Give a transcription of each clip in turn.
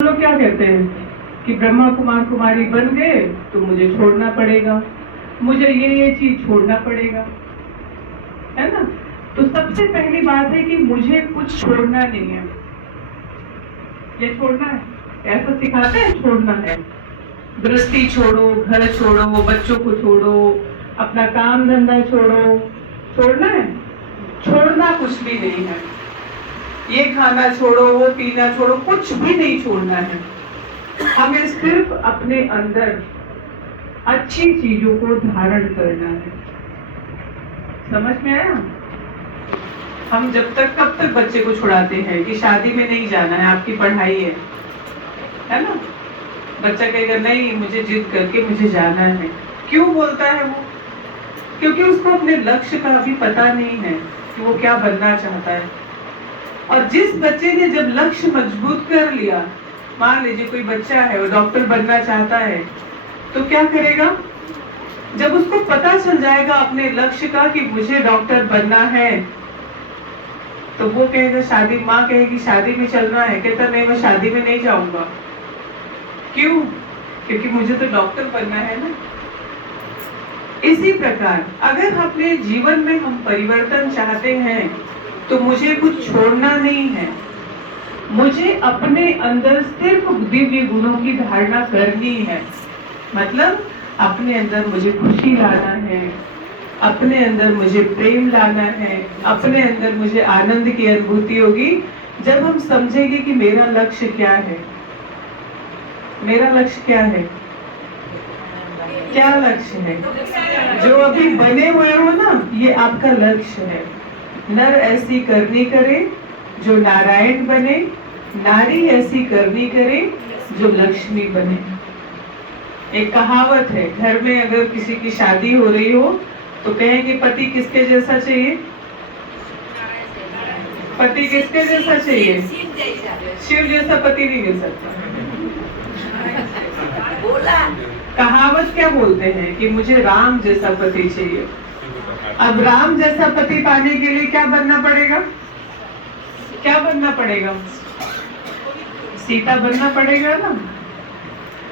लोग क्या कहते हैं कि ब्रह्मा कुमार कुमारी बन गए तो मुझे छोड़ना पड़ेगा, मुझे ये चीज छोड़ना पड़ेगा, है ना। तो सबसे पहली बात है कि मुझे कुछ छोड़ना नहीं है। ये छोड़ना है, ऐसा सिखाते हैं छोड़ना है। गृहस्थी छोड़ो, घर छोड़ो, बच्चों को छोड़ो, अपना काम धंधा छोड़ो, छोड़ना है। छोड़ना कुछ भी नहीं है। ये खाना छोड़ो, वो पीना छोड़ो, कुछ भी नहीं छोड़ना है। हमें सिर्फ अपने अंदर अच्छी चीजों को धारण करना है। समझ में आया? हम जब तक कब तक बच्चे को छुड़ाते हैं कि शादी में नहीं जाना है, आपकी पढ़ाई है ना। बच्चा कहेगा नहीं, मुझे जिद करके मुझे जाना है। क्यों बोलता है वो? क्योंकि उसको अपने लक्ष्य का अभी पता नहीं है कि वो क्या बनना चाहता है। और जिस बच्चे ने जब लक्ष्य मजबूत कर लिया, मान लीजिए कोई बच्चा है वो डॉक्टर बनना चाहता है, तो क्या करेगा? जब उसको पता चल जाएगा अपने लक्ष्य का कि मुझे डॉक्टर बनना है, तो वो कहेगा शादी, माँ कहेगी शादी में चलना है, कहता नहीं मैं शादी में नहीं जाऊंगा। क्यों? क्योंकि मुझे तो डॉक्टर बनना है ना। इसी प्रकार अगर अपने जीवन में हम परिवर्तन चाहते हैं तो मुझे कुछ छोड़ना नहीं है। मुझे अपने अंदर सिर्फ दिव्य गुणों की धारणा करनी है। मतलब अपने अंदर मुझे खुशी लाना है, अपने अंदर मुझे प्रेम लाना है, अपने अंदर मुझे आनंद की अनुभूति होगी जब हम समझेंगे कि मेरा लक्ष्य क्या है। मेरा लक्ष्य क्या है? क्या लक्ष्य है? जो अभी बने हुए हो ना, ये आपका लक्ष्य है। नर ऐसी करनी करे जो नारायण बने, नारी ऐसी करनी करे जो लक्ष्मी बने। एक कहावत है, घर में अगर किसी की शादी हो रही हो तो कहेंगे पति किसके जैसा चाहिए? पति किसके जैसा चाहिए? शिव जैसा पति नहीं मिल सकता। कहावत क्या बोलते हैं कि मुझे राम जैसा पति चाहिए। अब राम जैसा पति पाने के लिए क्या बनना पड़ेगा? क्या बनना पड़ेगा? सीता बनना पड़ेगा ना।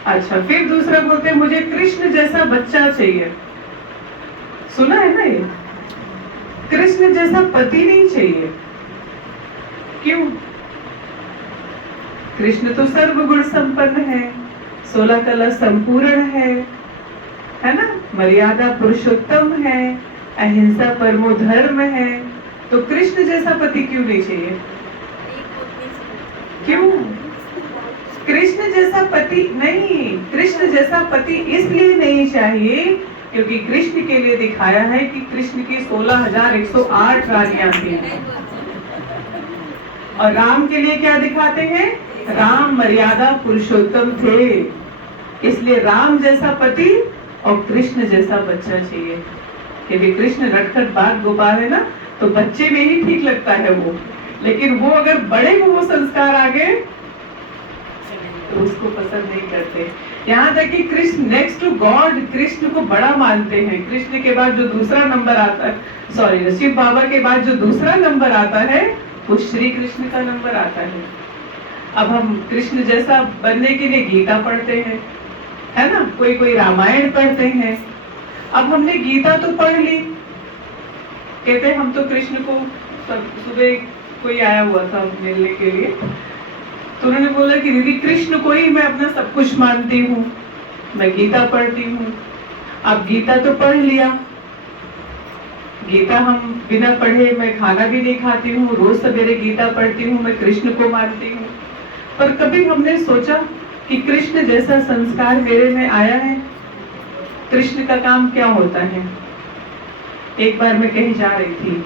अच्छा, फिर दूसरा बोलते हैं मुझे कृष्ण जैसा बच्चा चाहिए। सुना है ना ये? कृष्ण जैसा पति नहीं चाहिए। क्यों? कृष्ण तो सर्वगुण संपन्न है, 16 कला संपूर्ण है ना, मर्यादा पुरुषोत्तम है, अहिंसा परमो धर्म है। तो कृष्ण जैसा पति क्यों नहीं चाहिए? क्यों? कृष्ण जैसा पति नहीं, कृष्ण जैसा पति इसलिए नहीं चाहिए क्योंकि कृष्ण के लिए दिखाया है कि कृष्ण की 16,108 रानियां थी। और राम के लिए क्या दिखाते हैं? राम मर्यादा पुरुषोत्तम थे, इसलिए राम जैसा पति और कृष्ण जैसा बच्चा चाहिए। क्योंकि कृष्ण नटखट बाल गोपाल है ना, तो बच्चे में ही ठीक लगता है वो, लेकिन वो अगर बड़े को वो संस्कार आ गए तो उसको पसंद नहीं करते। यहाँ तक कि Krishna next to God, Krishna को बड़ा मानते हैं। कृष्ण के बाद जो दूसरा नंबर आता है, सॉरी, शिव बाबा के बाद जो दूसरा नंबर आता है वो श्री कृष्ण का नंबर आता है। अब हम कृष्ण जैसा बनने के लिए गीता पढ़ते हैं, है ना, कोई कोई रामायण पढ़ते हैं। अब हमने गीता तो पढ़ ली, कहते हैं हम तो कृष्ण को, सुबह कोई आया हुआ था मिलने के लिए, तो उन्होंने बोला कि दीदी कृष्ण को ही मैं अपना सब कुछ मानती हूँ, मैं गीता पढ़ती हूँ। अब गीता तो पढ़ लिया, गीता हम बिना पढ़े मैं खाना भी नहीं खाती हूँ, रोज सवेरे गीता पढ़ती हूँ, मैं कृष्ण को मानती हूँ। पर कभी हमने सोचा कि कृष्ण जैसा संस्कार मेरे में आया है? कृष्ण का काम क्या होता है? एक बार मैं कहीं जा रही थी,